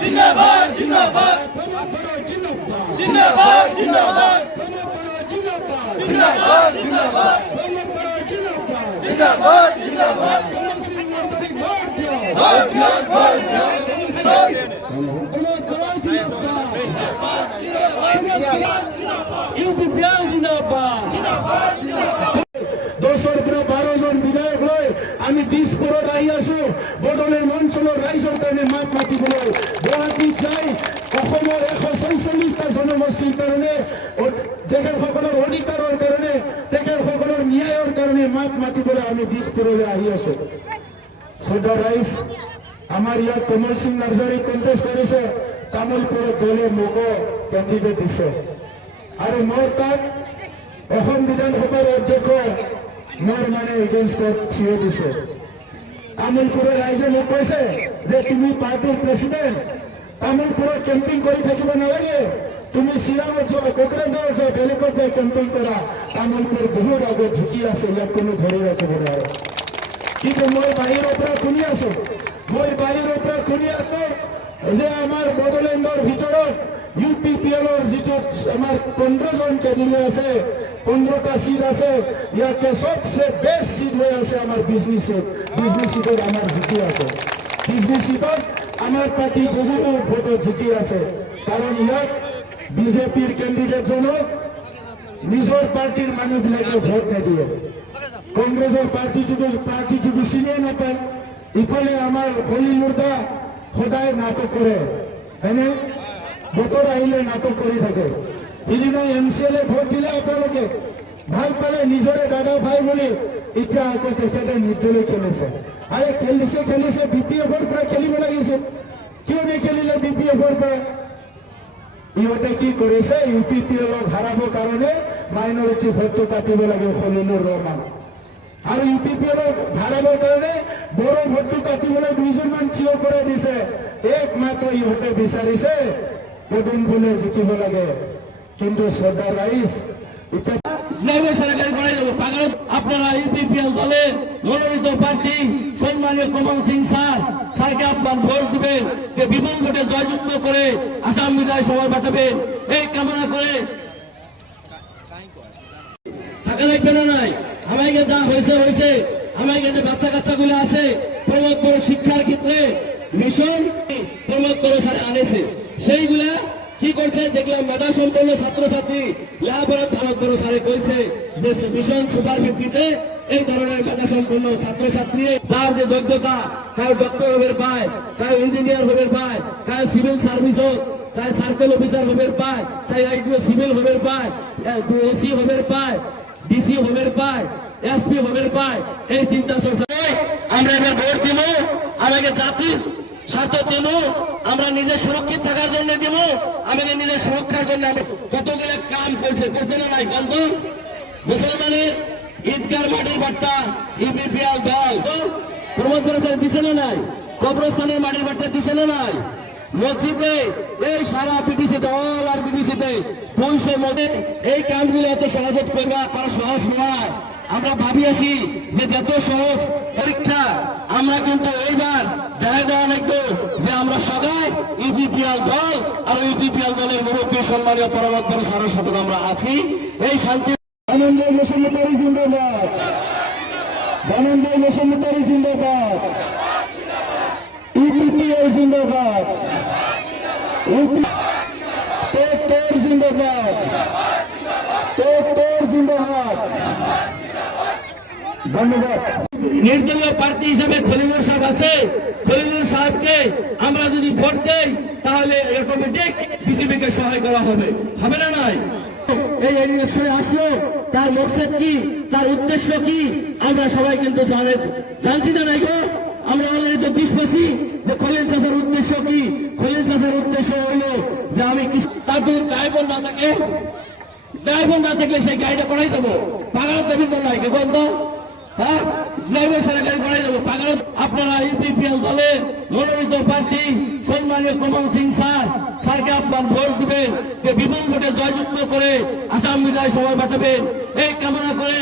জিন্দাবাদ জিন্দাবাদ জিন্দাবাদ জিন্দাবাদ জিন্দাবাদ জিন্দাবাদ জিন্দাবাদ জিন্দাবাদ ইউপিপিএল জিন্দাবাদ দোষর পুরো 12 জন বিধায়ক লয় আমি দিশপুরত আহি আছো বদলের অঞ্চলৰ ৰাইজৰ কাৰণে মাত মাতিবলৈ গুৱাহাটী চাই অসমৰ 144টা জনগোষ্ঠীৰ কাৰণে তেখেতসকলৰ অধিকাৰৰ কাৰণে তেখেতসকলৰ ন্যায়ৰ কাৰণে মাত মাতিবলৈ আমি দিশপুৰলৈ আহি আছো শ্ৰদ্ধা ৰাইজ আমাৰ ইয়াত কমল সিং নাৰ্জাৰী কণ্টেষ্ট কৰিছে তামোলপুৰত দলে মোক কেণ্ডিডেট দিছে আৰু মোৰ তাত অসম বিধানসভাৰ অধ্যক্ষ মোৰ মানে এগেইনষ্টত থিয় দিছে তামোলপুৰৰ ৰাইজে মোক কৈছে যে তুমি পাৰ্টিৰ প্ৰেচিডেণ্ট তামোলপুৰত কেম্পিং কৰি থাকিব নালাগে তুমি চিৰাঙত যোৱা কোকৰাঝাৰত যোৱা বেলেগত যাই কেম্পিং কৰা তামোলপুৰ বহুত আগত জিকি আছে ইয়াক কোনো ধৰি ৰাখিব নোৱাৰে কিন্তু মই বাহিৰৰ পৰা শুনি আছো যে আমাৰ বড়োলেণ্ডৰ ভিতৰত ইউপিপিএলৰ যিটো আমাৰ 15 জন কেণ্ডিডেট আছে 15টা সিট আছে ইয়াতে সবচে বেষ্ট সিট হৈ আছে আমাৰ বিজনেছ সিটত আমাৰ জিকি আছে বিজনেছ সিটত আমাৰ পাৰ্টি বহুত ভোটত জিকি আছে কাৰণ ইয়াত বিজেপিৰ কেণ্ডিডেটজনক নিজৰ পাৰ্টিৰ মানুহবিলাকে ভোট নিদিয়ে কংগ্ৰেছৰ পাৰ্টিটো চিনিয়ে নাপায় ইফালে আমাৰ হলি মুৰ্দা সদায় নাটক কৰে হয়নে বতৰ আহিলে নাটক কৰি থাকে সিদিনা MCLA ভোট দিলে আপোনালোকে ভাল পালে নিজৰে দাদা ভাই বুলি ইচ্ছা আকৌ তেখেতে নিৰ্দলীয় খেলিছে আৰু খেলিছে BPFৰ পৰা খেলিব লাগিছে কিয় নেখেলিলে BPFৰ পৰা ইহঁতে কি কৰিছে ইউপিপিএলক হাৰাবৰ কাৰণে মাইনৰিটি ভোটটো কাটিব লাগে খলিলুৰ ৰহমান আৰু ইউপিপিএলক হাৰাবৰ কাৰণে বড়ো ভোটটো কাটিবলৈ 2জনমান থিয় কৰাই দিছে একমাত্ৰ ইহঁতে বিচাৰিছে পদুম ফুলে জিকিব লাগে কিন্তু শ্ৰদ্ধা ৰাইজ আপনারা ইউপিপিএল দলে মনোনীত প্রার্থী সম্মানীয় কমল সিং স্যারকে আপনার ভোট দিবেন যে বিপুল ভোটে জয়যুক্ত করে আসাম বিধানসভায় পাঠাবেন এই কামনা করে থাকা লাগবে না নাই আমাকে যা হয়েছে আমাকে যে বাচ্চা কাচ্চাগুলো আছে প্রমোদ বড় শিক্ষার ক্ষেত্রে মিশন প্রমোদ বড় স্যার আনেছে সেইগুলা কি করছে দেখলাম মেধা সম্পন্ন ছাত্রছাত্রী লেখাপড়ার ভারত বড় স্যারে কইছে যে মিশন সুপার ভিত্তিতে এই ধরনের মেধা সম্পন্ন ছাত্রছাত্রী যার যে যোগ্যতা কাউ ডক্টর হবার পায় কাউ ইঞ্জিনিয়ার হবার পায় কাউ সিভিল সার্ভিসত চাই সার্কেল অফিসার হবার পায় চাই আইডিও সিভিল হবার পায় ওসি হবার পায় ডিসি হবার পায় এসপি হবার পায় এই চিন্তা চর্চা আমরা এবার ভোট দিব আমাকে জাতির স্বার্থ দিব আমরা নিজে সুরক্ষিত থাকার জন্য দিব আমাকে নিজের সুরক্ষার জন্য কতগুলো কাম করছে না নাই বন্ধ মুসলমানের ঈদগার মাটির বাট্টা ইউপিপিএল দল প্রমোদ বড় স্যার দিছে না নাই কবরস্থানের মাটির বাট্টা দিছে না নাই মসজিদে এই সারা পিটিসিতে অল আর পিটিসিতে 200 মধ্যে এই কামগুলো এত সহজত করবা তারা সহজ নয় আমরা ভাবি আছি যে যত সহজ পরীক্ষা আমরা কিন্তু এইবার দেখা দেওয়া নাকবো যে আমরা সবাই ইউপিপিএল দল আর ইউপিপিএল দলের মুরব্বী সম্মানীয় প্রমোদ বড় স্যারের সাথে আমরা আছি এই শান্তি ধনঞ্জয় বসুমতারি জিন্দাবাদ ধনঞ্জয় বসুমতারি জিন্দাবাদ ইউপিপিএল জিন্দাবাদ তোর জিন্দাবাদ তোর জিন্দাবাদ ধন্যবাদ নির্দলীয় প্রার্থী হিসেবে খলিলুর সাহেব আছে খলিলুর সাহেবকে আমরা যদি ভোট দেই তাহলে অটোমেটিক বিজেপিকে সহায় করা হবে না নাই এই ইলেকশনে আসলো তার মকসদ কি তার উদ্দেশ্য কি আমরা সবাই কিন্তু জানছি না নাই গো আমরা অলরেডি তো বিশ্বাসী যে খলিল চাচার উদ্দেশ্য কি খলিল চাচার উদ্দেশ্য হলো যে আমি তার যদি ড্রাইভার না থাকলে সেই গাড়িটা করাই দেবো পাগলা দেবেন তো নাই কে বলতো হ্যাঁ জৈব সরকারি করাই যাবো পাগল। আপনারা ইউপিপিএল দলে মনোনীত প্রার্থী সম্মানীয় কমল সিং স্যারকে আপনার ভোট দিবেন, যে বিপুল ভোটে জয়যুক্ত করে আসাম বিধানসভায় বাঁচাবেন এই কামনা করে